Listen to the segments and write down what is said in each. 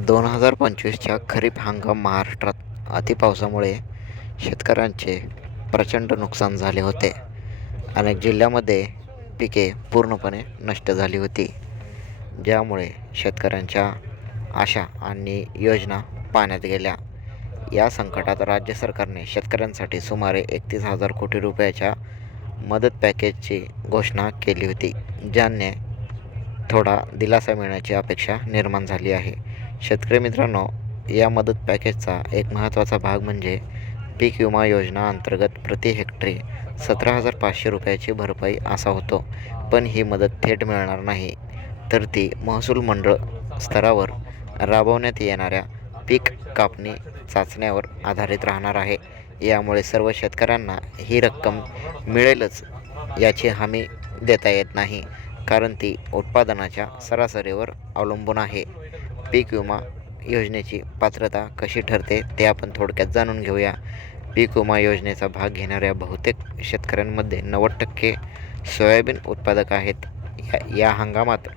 2025च्या खरीप हंगाम महाराष्ट्रात अतिपावसामुळे शेतकऱ्यांचे प्रचंड नुकसान झाले होते. अनेक जिल्ह्यामध्ये पिके पूर्णपणे नष्ट झाली होती, ज्यामुळे शेतकऱ्यांच्या आशा आणि योजना पाण्यात गेल्या. या संकटात राज्य सरकारने शेतकऱ्यांसाठी सुमारे 31,000 कोटी रुपयाच्या मदत पॅकेजची घोषणा केली होती, ज्याने थोडा दिलासा मिळण्याची अपेक्षा निर्माण झाली आहे. शेतकरी मित्रांनो, या मदत पॅकेजचा एक महत्त्वाचा भाग म्हणजे पीक विमा योजना अंतर्गत प्रति हेक्टरी 17,500 रुपयाची भरपाई असा होतो. पण ही मदत थेट मिळणार नाही, तर ती महसूल मंडळ स्तरावर राबवण्यात येणाऱ्या पीक कापणी चाचण्यांवर आधारित राहणार आहे. यामुळे सर्व शेतकऱ्यांना ही रक्कम मिळेलच याची हमी देता येत नाही, कारण ती उत्पादनाच्या सरासरीवर अवलंबून आहे. पीक विमा योजनेची पात्रता कशी ठरते ते आपण थोडक्यात जाणून घेऊया. पीक विमा योजनेचा भाग घेणाऱ्या बहुतेक शेतकऱ्यांमध्ये 90% सोयाबीन उत्पादक आहेत. या हंगामात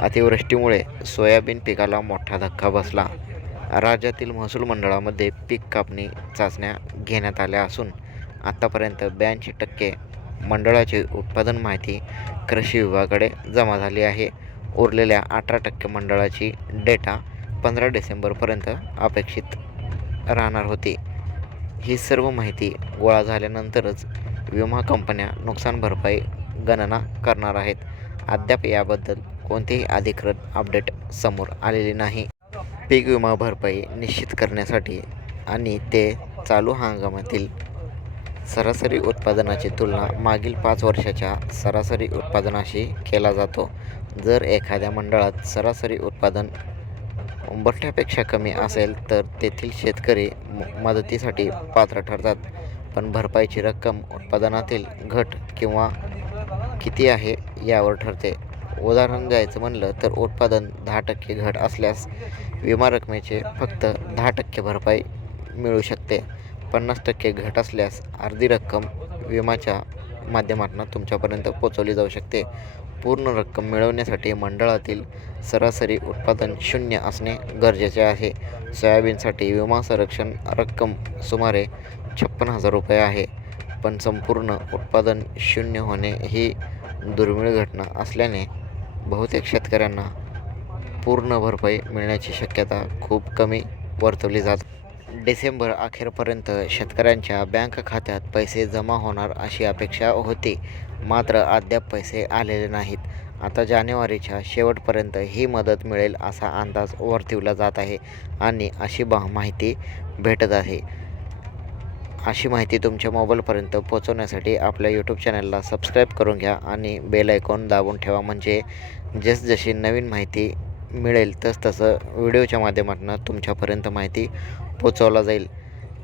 अतिवृष्टीमुळे सोयाबीन पिकाला मोठा धक्का बसला. राज्यातील महसूल मंडळामध्ये पीक कापणी चाचण्या घेण्यात आल्या असून आतापर्यंत 82% मंडळाची उत्पादन माहिती कृषी विभागाकडे जमा झाली आहे. उरलेल्या 18% मंडळाची डेटा 15 डिसेंबरपर्यंत अपेक्षित राहणार होती. ही सर्व माहिती गोळा झाल्यानंतरच विमा कंपन्या नुकसान भरपाई गणना करणार आहेत. अद्याप याबद्दल कोणतेही अधिकृत अपडेट समोर आलेले नाही. पीक विमा भरपाई निश्चित करण्यासाठी आणि ते चालू हंगामातील सरासरी उत्पादनाची तुलना मागील 5 वर्षाच्या सरासरी उत्पादनाशी केला जातो. जर एखाद्या मंडळात सरासरी उत्पादन उंबरठ्यापेक्षा कमी असेल तर तेथील शेतकरी मदतीसाठी पात्र ठरतात. पण भरपाईची रक्कम उत्पादनातील घट किंवा किती आहे यावर ठरते. उदाहरण द्यायचं म्हणलं तर उत्पादन 10% घट असल्यास विमा रकमेचे फक्त 10% भरपाई मिळू शकते. 50% घट असल्यास अर्धी रक्कम विम्याच्या माध्यमातून तुमच्यापर्यंत पोहोचवली जाऊ शकते. पूर्ण रक्कम मिळवण्यासाठी मंडळातील सरासरी उत्पादन 0 असणे गरजेचे आहे. सोयाबीनसाठी विमा संरक्षण रक्कम सुमारे 56,000 रुपये आहे. पण संपूर्ण उत्पादन 0 होणे ही दुर्मिळ घटना असल्याने बहुतेक शेतकऱ्यांना पूर्ण भरपाई मिळण्याची शक्यता खूप कमी वर्तवली जाते. डिसेंबर अखेरपर्यंत शेतकऱ्यांच्या बँक खात्यात पैसे जमा होणार अशी अपेक्षा होती, मात्र अद्याप पैसे आलेले नाहीत. आता जानेवारीच्या शेवटपर्यंत ही मदत मिळेल असा अंदाज वर्तविला जात आहे आणि अशी माहिती भेटत आहे. अशी माहिती तुमच्या मोबाईलपर्यंत पोहोचवण्यासाठी आपल्या यूट्यूब चॅनलला सबस्क्राईब करून घ्या आणि बेल आयकॉन दाबून ठेवा, म्हणजे जसजशी नवीन माहिती मिळेल तसतसं व्हिडिओच्या माध्यमातून तुमच्यापर्यंत माहिती पोचवला जाईल.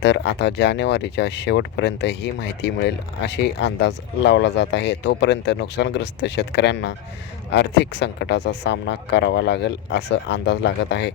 तर आता जानेवारीच्या शेवटपर्यंत ही माहिती मिळेल अशी अंदाज लावला जात आहे. तोपर्यंत नुकसानग्रस्त शेतकऱ्यांना आर्थिक संकटाचा सामना करावा लागेल असं अंदाज लागत आहे.